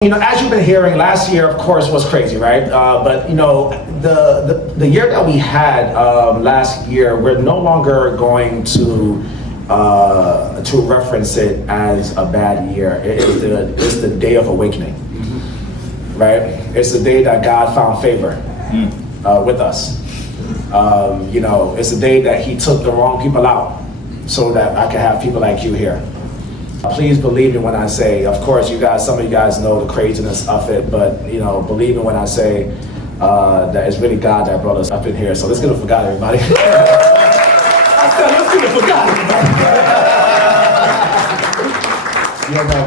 You know, as you've been hearing, last year, of course, was crazy, right? But you know, the year that we had last year, we're no longer going to reference it as a bad year. It's the day of awakening, right? It's the day that God found favor with us. You know, it's the day that He took the wrong people out so that I can have people like you here. Please believe me when I say, of course, you guys, some of you guys know the craziness of it, but you know, believe me when I say that it's really God that brought us up in here. So let's give it for God, everybody. I said, let's give it for God, everybody. Yeah, no,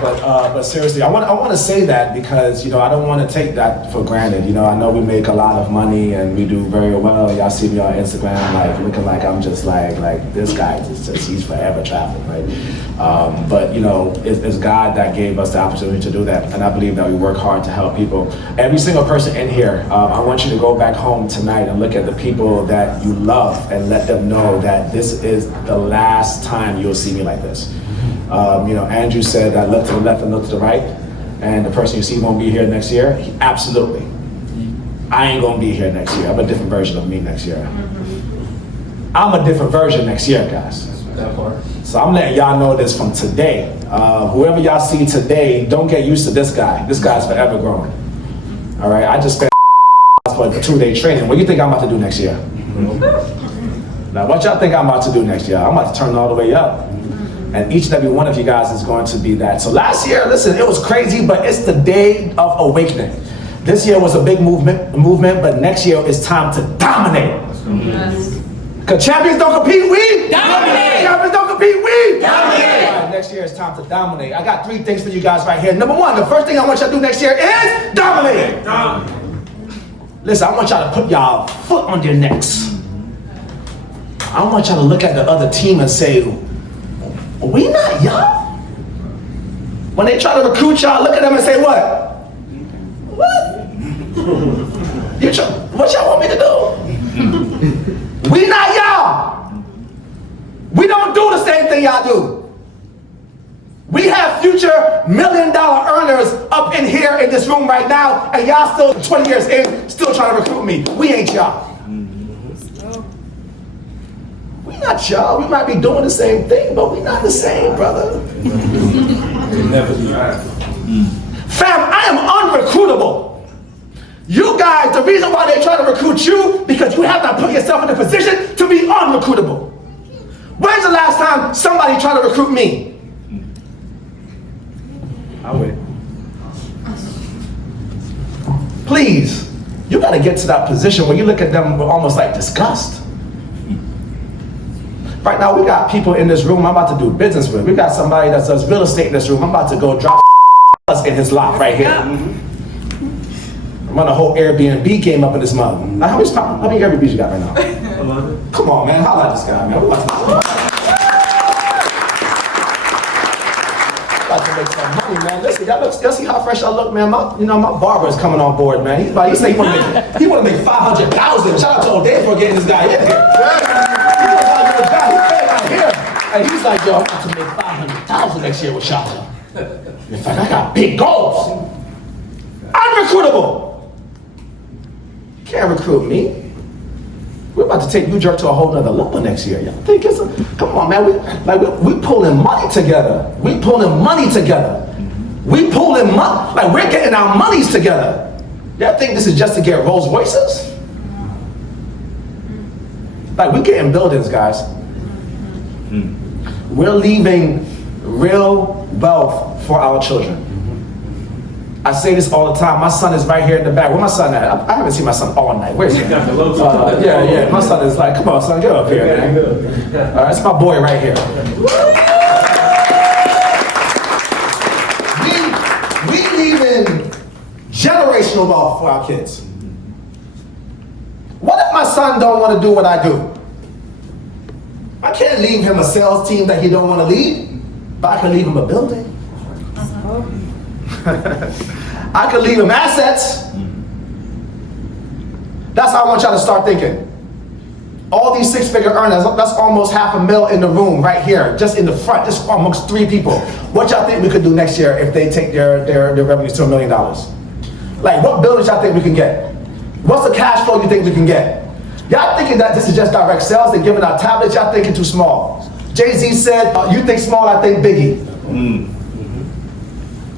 but seriously, I want to say that because, you know, I don't want to take that for granted. You know, I know we make a lot of money and we do very well. Y'all see me on Instagram, like looking like I'm just like this guy is just he's forever traveling, right? But you know, it's God that gave us the opportunity to do that, and I believe that we work hard to help people. Every single person in here, I want you to go back home tonight and look at the people that you love and let them know that this is the last time you'll see me like this. You know, Andrew said that look to the left and look to the right, and the person you see won't be here next year. Absolutely. I ain't gonna be here next year. I'm a different version of me next year. I'm a different version next year, guys. So I'm letting y'all know this from today. Whoever y'all see today, don't get used to this guy. This guy's forever growing. All right, I just spent for a 2-day training. What do you think I'm about to do next year? Now, what y'all think I'm about to do next year? I'm about to turn it all the way up. And each and every one of you guys is going to be that. So last year, listen, it was crazy, but it's the day of awakening. This year was a big movement, but next year it's time to dominate. Because champions don't compete, we dominate. Champions don't compete, we dominate. All right, next year it's time to dominate. I got 3 things for you guys right here. Number 1, the first thing I want y'all to do next year is dominate. Listen, I want y'all to put y'all foot on your necks. I want y'all to look at the other team and say, we not y'all. When they try to recruit y'all, look at them and say, what? What? What y'all want me to do? We not y'all. We don't do the same thing y'all do. We have future $1 million earners up in here in this room right now, and y'all still 20 years in, still trying to recruit me. We ain't y'all. We not y'all. We might be doing the same thing, but we not the same, brother. Never be right. Fam, I am unrecruitable. You guys, the reason why they try to recruit you, because you have not put yourself in a position to be unrecruitable. When's the last time somebody tried to recruit me? I would. Please, you gotta get to that position where you look at them with almost like disgust. Right now, we got people in this room I'm about to do business with. We got somebody that does real estate in this room. I'm about to go drop us in his lot right here. Run a whole Airbnb game up in this month. Now, how many Airbnbs you got right now? Come on, man. Holla at this guy, man. We're about to make some money, man. Listen, y'all see how fresh I look, man. My barber is coming on board, man. He say he want to make 500,000. Shout out to old Dave for getting this guy in here. And he's like, yo, I'm about to make 500,000 next year with y'all. In fact, I got big goals. I'm recruitable. You can't recruit me. We're about to take New York to a whole nother level next year. Y'all think it's come on, man. We pulling money together. We pulling money together. We pulling money, like we're getting our monies together. Y'all think this is just to get Rolls Royces? Like we're getting buildings, guys. We're leaving real wealth for our children. I say this all the time. My son is right here in the back. Where my son at? I haven't seen my son all night. Where's he? Yeah. My son is like, come on, son, get up here, man. All right, it's my boy right here. We leaving generational wealth for our kids. What if my son don't want to do what I do? I can't leave him a sales team that he don't want to lead, but I can leave him a building. I can leave him assets. That's how I want y'all to start thinking. All these six-figure earners, that's almost $500,000 in the room right here, just in the front, just amongst 3 people. What y'all think we could do next year if they take their revenues to $1 million? Like, what buildings y'all think we can get? What's the cash flow you think we can get? Y'all thinking that this is just direct sales, they're giving out tablets, y'all thinking too small. Jay-Z said, you think small, I think Biggie.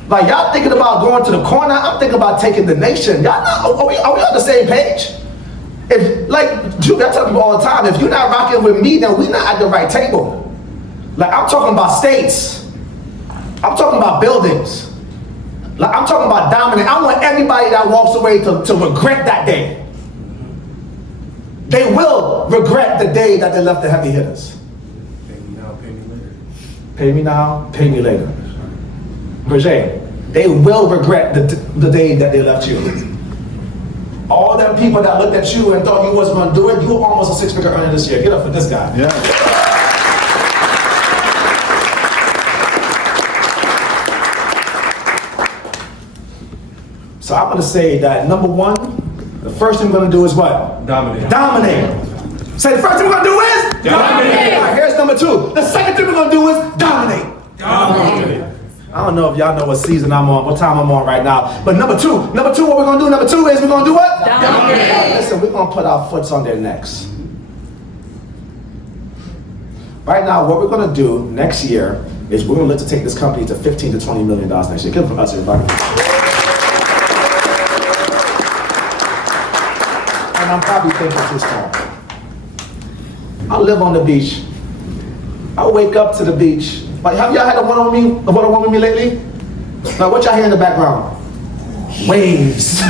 Like, y'all thinking about going to the corner, I'm thinking about taking the nation. Y'all know, are we on the same page? If, like, Jude, I tell people all the time, if you're not rocking with me, then we're not at the right table. Like, I'm talking about states. I'm talking about buildings. Like, I'm talking about dominant. I want everybody that walks away to regret that day. They will regret the day that they left the heavy hitters. Pay me now, pay me later. Pay me now, pay me later. Berger, they will regret the day that they left you. All them people that looked at you and thought you wasn't going to do it, you were almost a six-figure earner this year. Get up for this guy. Yeah. So I'm going to say that number one, the first thing we're going to do is what? Dominate. Dominate. Say the first thing we're going to do is? Dominate. All right, here's number 2. The second thing we're going to do is dominate. Dominate. I don't know if y'all know what season I'm on, what time I'm on right now. But number two, what we're gonna do, number 2 is we're gonna do what? Dominate. Listen, we're gonna put our foots on their necks. Right now, what we're gonna do next year is we're gonna look to take this company to $15 to $20 million next year. Give it for us, everybody. And I'm probably thinking too small. I live on the beach. I wake up to the beach. Like, have y'all had a one-on-one with me lately? Now, what y'all hear in the background? Waves.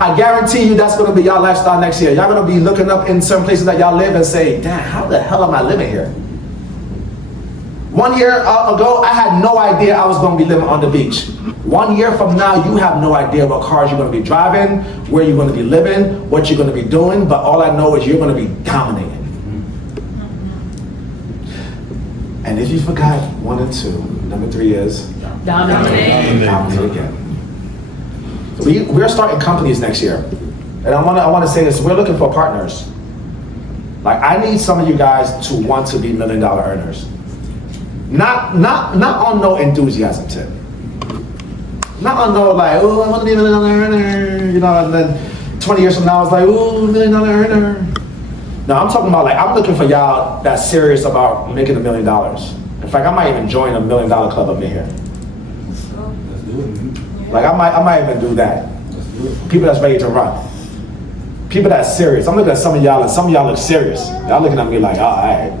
I guarantee you that's gonna be y'all lifestyle next year. Y'all gonna be looking up in certain places that y'all live and say, damn, how the hell am I living here? 1 year ago, I had no idea I was gonna be living on the beach. 1 year from now, you have no idea what cars you're gonna be driving, where you're gonna be living, what you're gonna be doing, but all I know is you're gonna be dominating. And if you forgot 1 and 2, number 3 is Dominate. dominate again. We're starting companies next year, and I want to say this: we're looking for partners. Like, I need some of you guys to want to be $1 million earners. Not on no enthusiasm tip. Not on no like, oh, I want to be $1 million earner, you know, and then 20 years from now it's like, oh, $1 million earner. No, I'm talking about, like, I'm looking for y'all that's serious about making $1 million. In fact, I might even join a $1 million club up in here. Let's do it. Like, I might even do that. Let's do it. People that's ready to run. People that's serious. I'm looking at some of y'all, and some of y'all look serious. Y'all looking at me like, all right.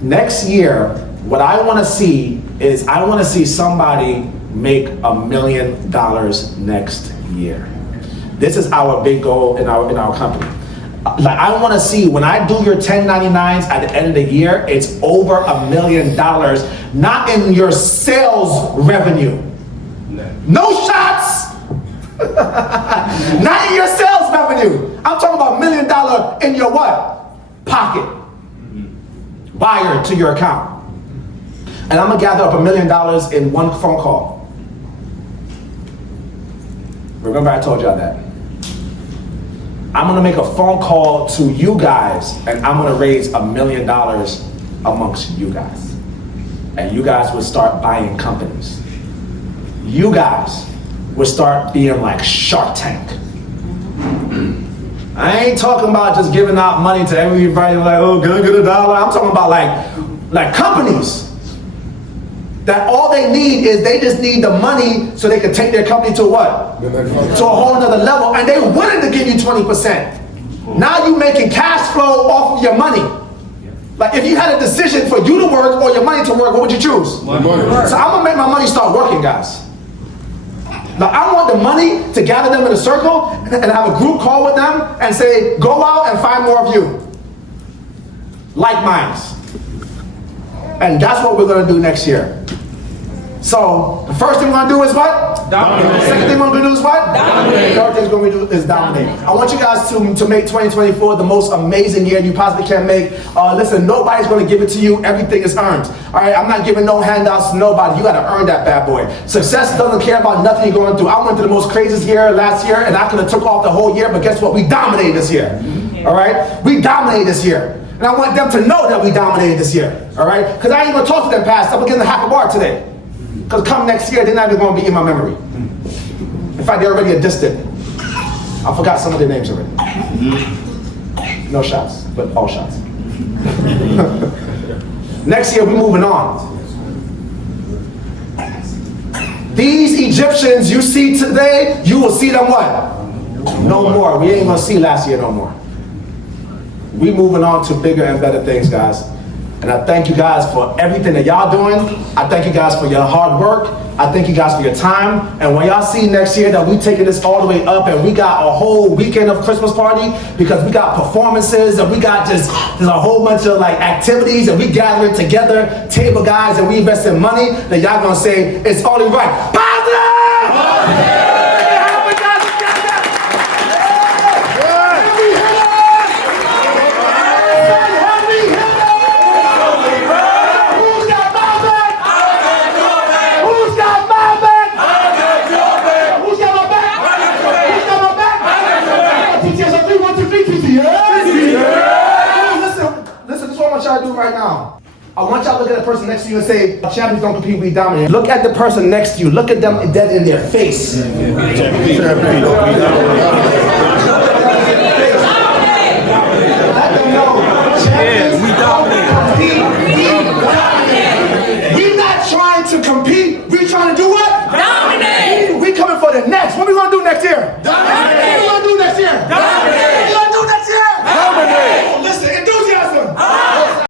Next year, what I want to see is I want to see somebody make $1 million next year. This is our big goal in our company. Like, I want to see when I do your 1099s at the end of the year, it's over $1 million, not in your sales revenue. No shots. Not in your sales revenue. I'm talking about $1 million in your what? Pocket. Wired to your account. And I'm gonna gather up $1 million in one phone call. Remember I told y'all that. I'm gonna make a phone call to you guys and I'm gonna raise $1 million amongst you guys. And you guys will start buying companies. You guys will start being like Shark Tank. I ain't talking about just giving out money to everybody like, oh, gonna get $1. I'm talking about like companies that all they need is they just need the money so they can take their company to what? To a whole nother level, and they willing to give you 20%. Now you making cash flow off of your money. Like, if you had a decision for you to work or your money to work, what would you choose? Money. So I'm gonna make my money start working, guys. Like, I want the money to gather them in a circle and have a group call with them and say, go out and find more of you. Like minds. And that's what we're gonna do next year. So the first thing we're gonna do is what? Dominate. Second thing we're gonna do is what? Dominate. Third thing we're gonna do is dominate. I want you guys to make 2024 the most amazing year you possibly can make. Listen, nobody's gonna give it to you. Everything is earned. All right, I'm not giving no handouts to nobody. You gotta earn that bad boy. Success doesn't care about nothing you're going through. I went through the most craziest year last year, and I could have took off the whole year, but guess what? We dominated this year. All right, we dominated this year. And I want them to know that we dominated this year. All right, because I ain't gonna talk to them past. I'm gonna give them half a bar today. Because come next year, they're not even going to be in my memory. In fact, they're already a distant. I forgot some of their names already. No shots, but all shots. Next year, we're moving on. These Egyptians you see today, you will see them what? No more. We ain't going to see last year no more. We moving on to bigger and better things, guys. And I thank you guys for everything that y'all doing. I thank you guys for your hard work. I thank you guys for your time. And when y'all see next year that we taking this all the way up and we got a whole weekend of Christmas party because we got performances and we got just a whole bunch of like activities and we gathering together, table guys, and we investing money, then y'all gonna say it's only right. Positive! Right now, I want y'all to look at the person next to you and say, champions don't compete, we dominate. Look at the person next to you. Look at them dead in their face. Let them know, champions don't compete, we dominate. We're not trying to compete, we're trying to do